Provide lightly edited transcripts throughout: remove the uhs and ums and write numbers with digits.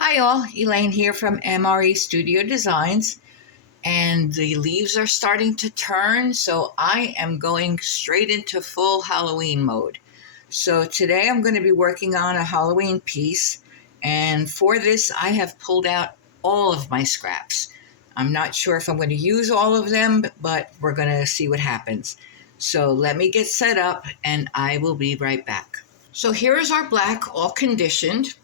Hi all, Elaine here from MRE Studio Designs, and the leaves are starting to turn, so I am going straight into full Halloween mode. So today I'm going to be working on a Halloween piece, and for this I have pulled out all of my scraps. I'm not sure if I'm going to use all of them, but we're going to see what happens. So let me get set up and I will be right back. So here is our black all conditioned.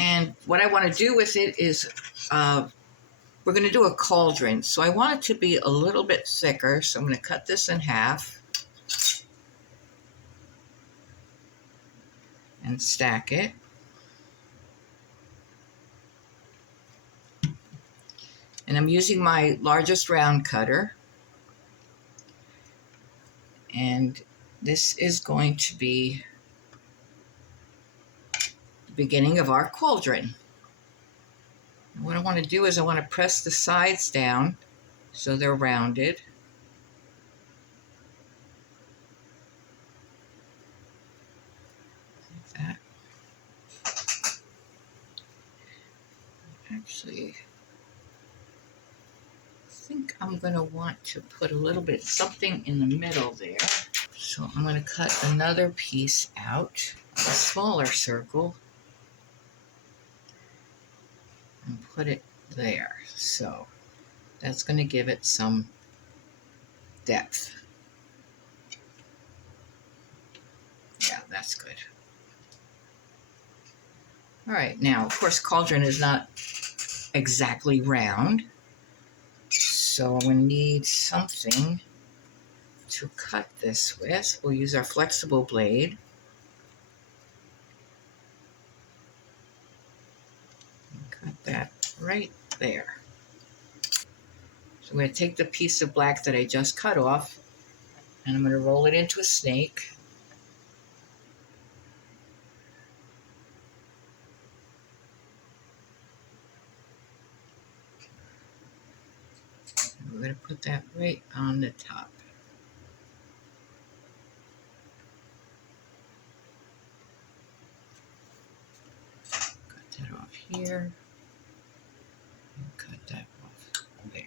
And what I want to do with it is we're going to do a cauldron. So I want it to be a little bit thicker. So I'm going to cut this in half and stack it. And I'm using my largest round cutter. And this is going to be the beginning of our cauldron. And what I want to do is I want to press the sides down so they're rounded. Like that. Actually, I think I'm going to want to put a little bit something in the middle there. So I'm going to cut another piece out, a smaller circle, and put it there. So that's going to give it some depth. Yeah, that's good. All right, now, of course, cauldron is not exactly round, so I'm going to need something to cut this with. We'll use our flexible blade. And cut that right there. So I'm going to take the piece of black that I just cut off, and I'm going to roll it into a snake. We're going to put that right on the top. Cut that off here. And cut that off there.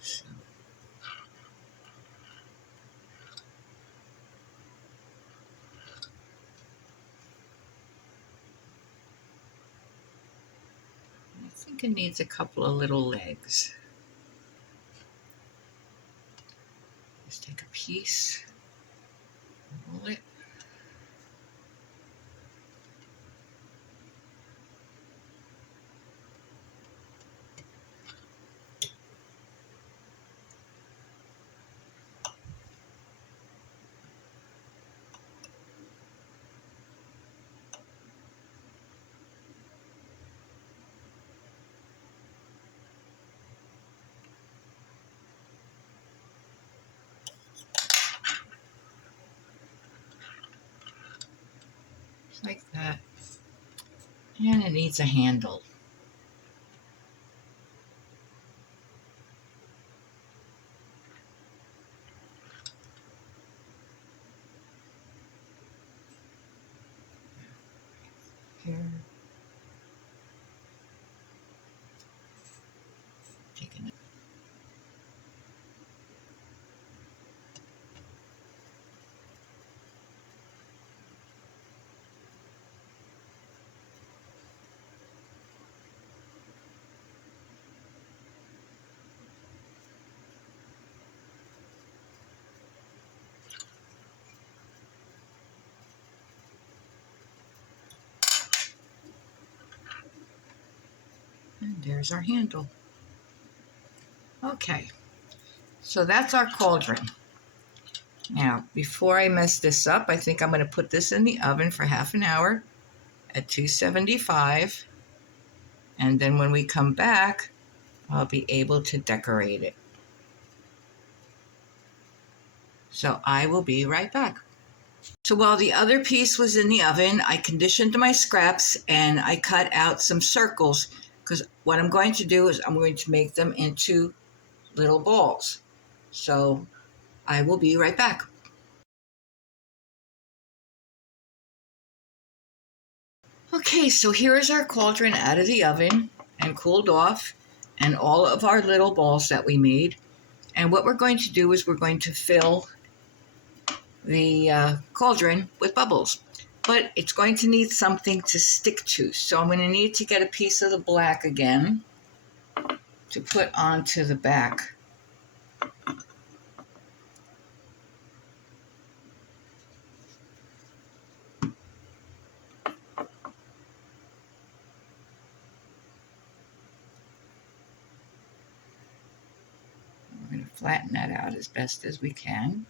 So, I think it needs a couple of little legs. Just take a piece, roll it. Just like that. And it needs a handle. Here. Taking it. And there's our handle. Okay, so that's our cauldron. Now, before I mess this up, I think I'm going to put this in the oven for half an hour at 275. And then when we come back, I'll be able to decorate it. So I will be right back. So while the other piece was in the oven, I conditioned my scraps and I cut out some circles because what I'm going to do is I'm going to make them into little balls. So I will be right back. Okay, so here is our cauldron out of the oven and cooled off, and all of our little balls that we made. And what we're going to do is we're going to fill the cauldron with bubbles. But it's going to need something to stick to. So I'm going to need to get a piece of the black again to put onto the back. We're going to flatten that out as best as we can.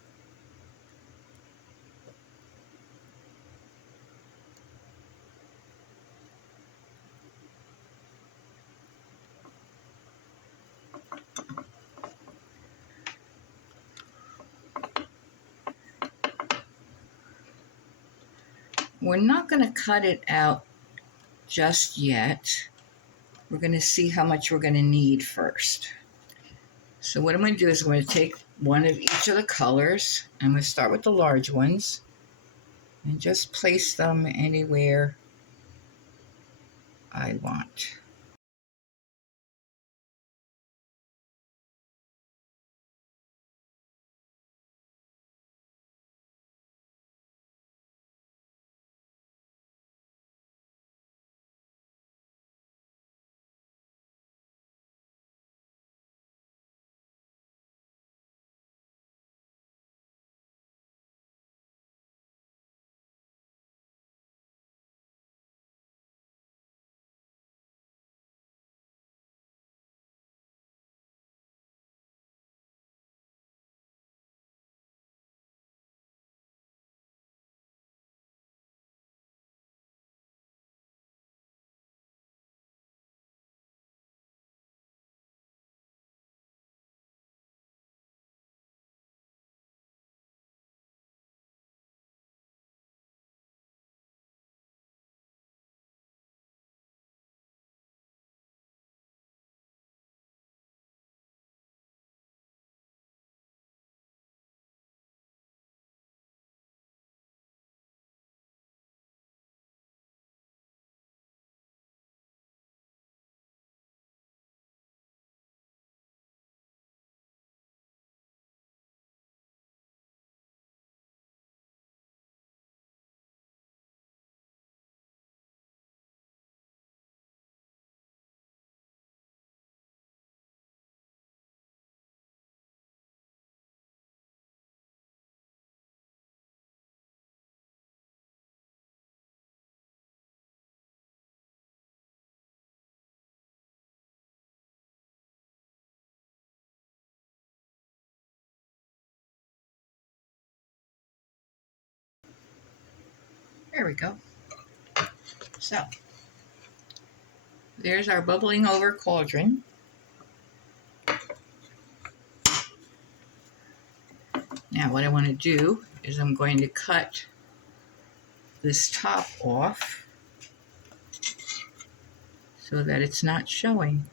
We're not going to cut it out just yet. We're going to see how much we're going to need first. So what I'm going to do is I'm going to take one of each of the colors. I'm going to start with the large ones and just place them anywhere I want. There we go. So there's our bubbling over cauldron. Now what I want to do is I'm going to cut this top off so that it's not showing.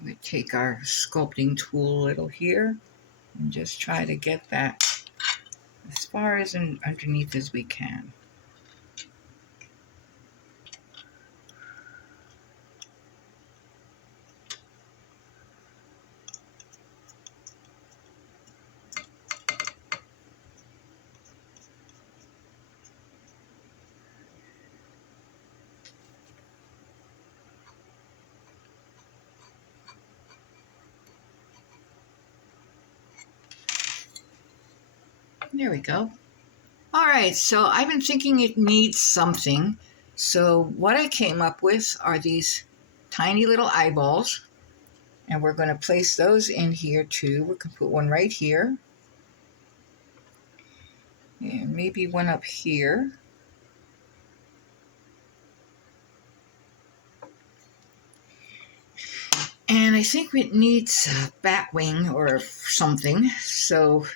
I'm going to take our sculpting tool a little here and just try to get that as far as underneath as we can. There we go. All right, so I've been thinking it needs something. So what I came up with are these tiny little eyeballs, and we're going to place those in here too. We can put one right here, and maybe one up here. And I think it needs a bat wing or something. So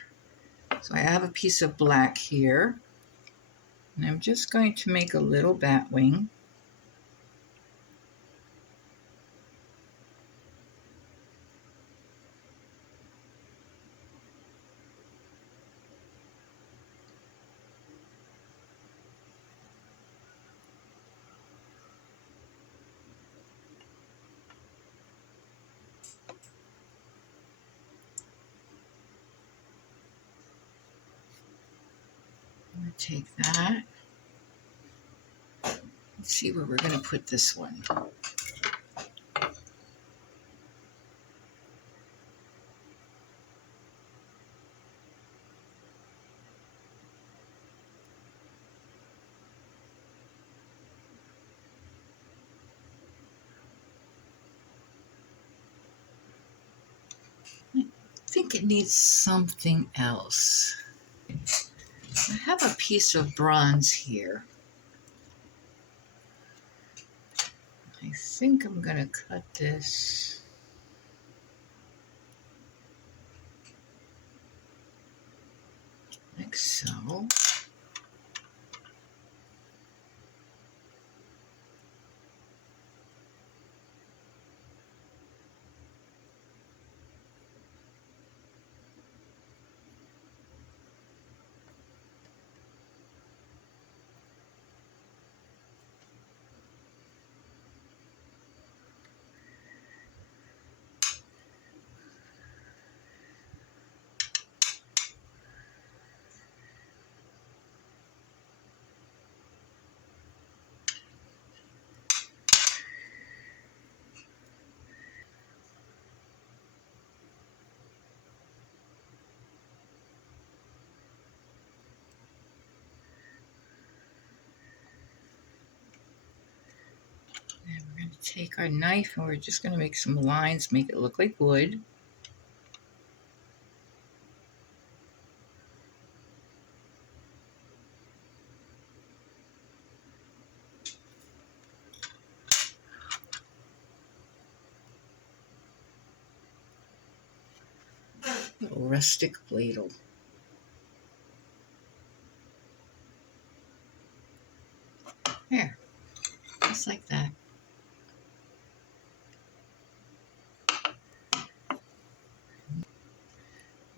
I have a piece of black here, and I'm just going to make a little bat wing. I'm going to take that. Let's see where we're going to put this one. I think it needs something else. I have a piece of bronze here. I think I'm going to cut this like so. And we're going to take our knife and we're just going to make some lines, make it look like wood. Little rustic ladle. There, just like that.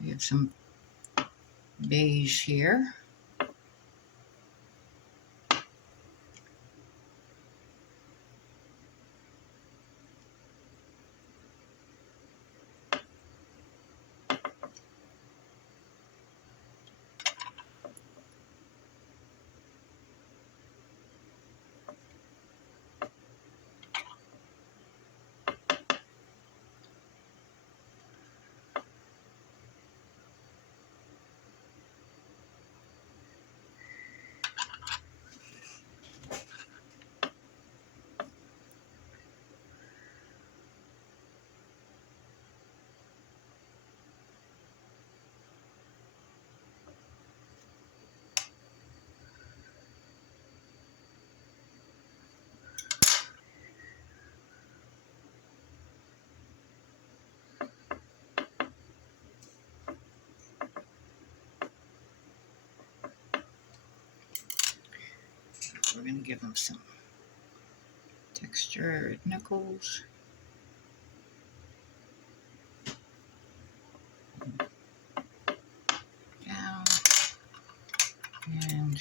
We have some beige here. We're going to give them some textured knuckles. Down. And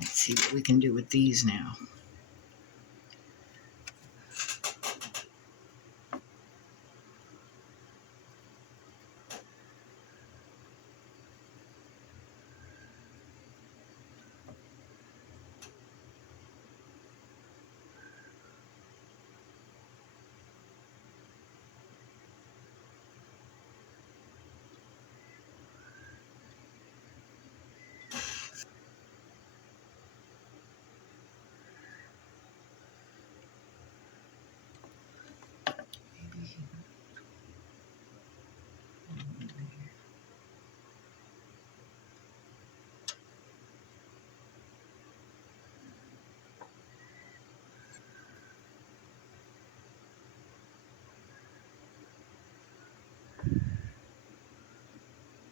let's see what we can do with these now.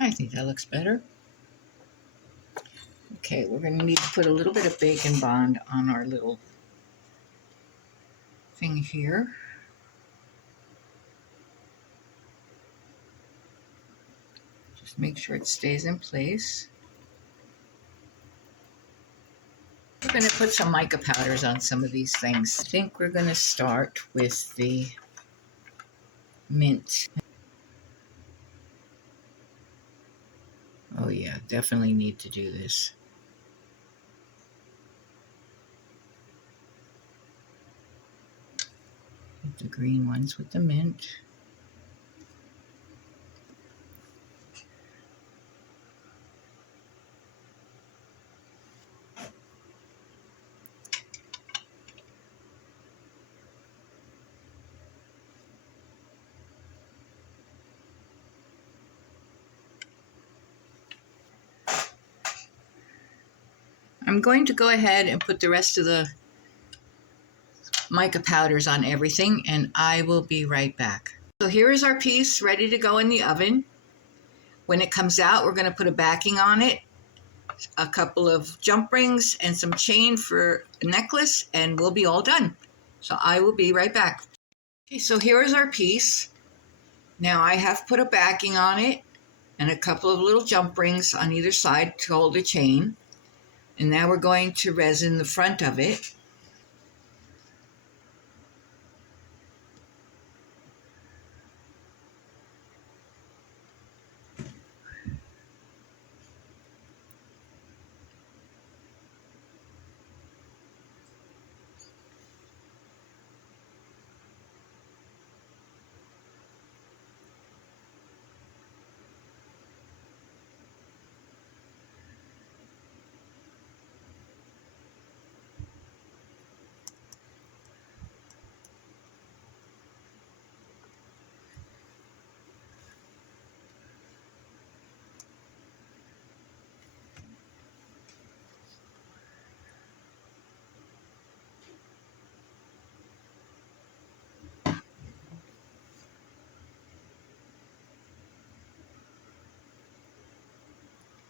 I think that looks better. Okay, we're going to need to put a little bit of Bacon Bond on our little thing here. Just make sure it stays in place. We're going to put some mica powders on some of these things. I think we're going to start with the mint. Oh yeah, definitely need to do this. The green ones with the mint. I'm going to go ahead and put the rest of the mica powders on everything, and I will be right back. So here is our piece ready to go in the oven. When it comes out, we're going to put a backing on it, a couple of jump rings, and some chain for a necklace, and we'll be all done. So I will be right back. Okay, so here is our piece. Now I have put a backing on it and a couple of little jump rings on either side to hold the chain. And now we're going to resin the front of it.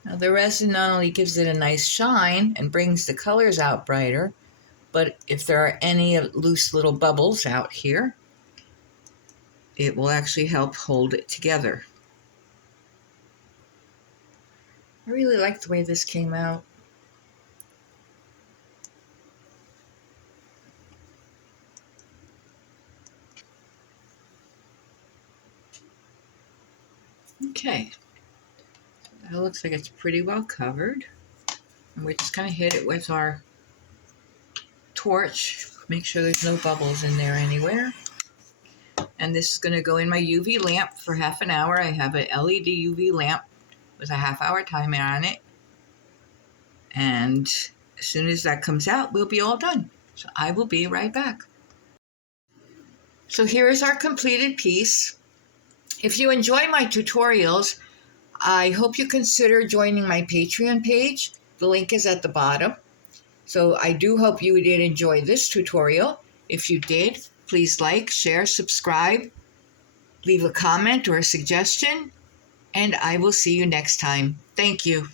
Now the resin not only gives it a nice shine and brings the colors out brighter, but if there are any loose little bubbles out here, it will actually help hold it together. I really like the way this came out. Okay, that looks like it's pretty well covered. And we're just going to hit it with our torch. Make sure there's no bubbles in there anywhere. And this is going to go in my UV lamp for half an hour. I have an LED UV lamp with a half-hour timer on it. And as soon as that comes out, we'll be all done. So I will be right back. So here is our completed piece. If you enjoy my tutorials, I hope you consider joining my Patreon page. The link is at the bottom. So I do hope you did enjoy this tutorial. If you did, please like, share, subscribe, leave a comment or a suggestion, and I will see you next time. Thank you.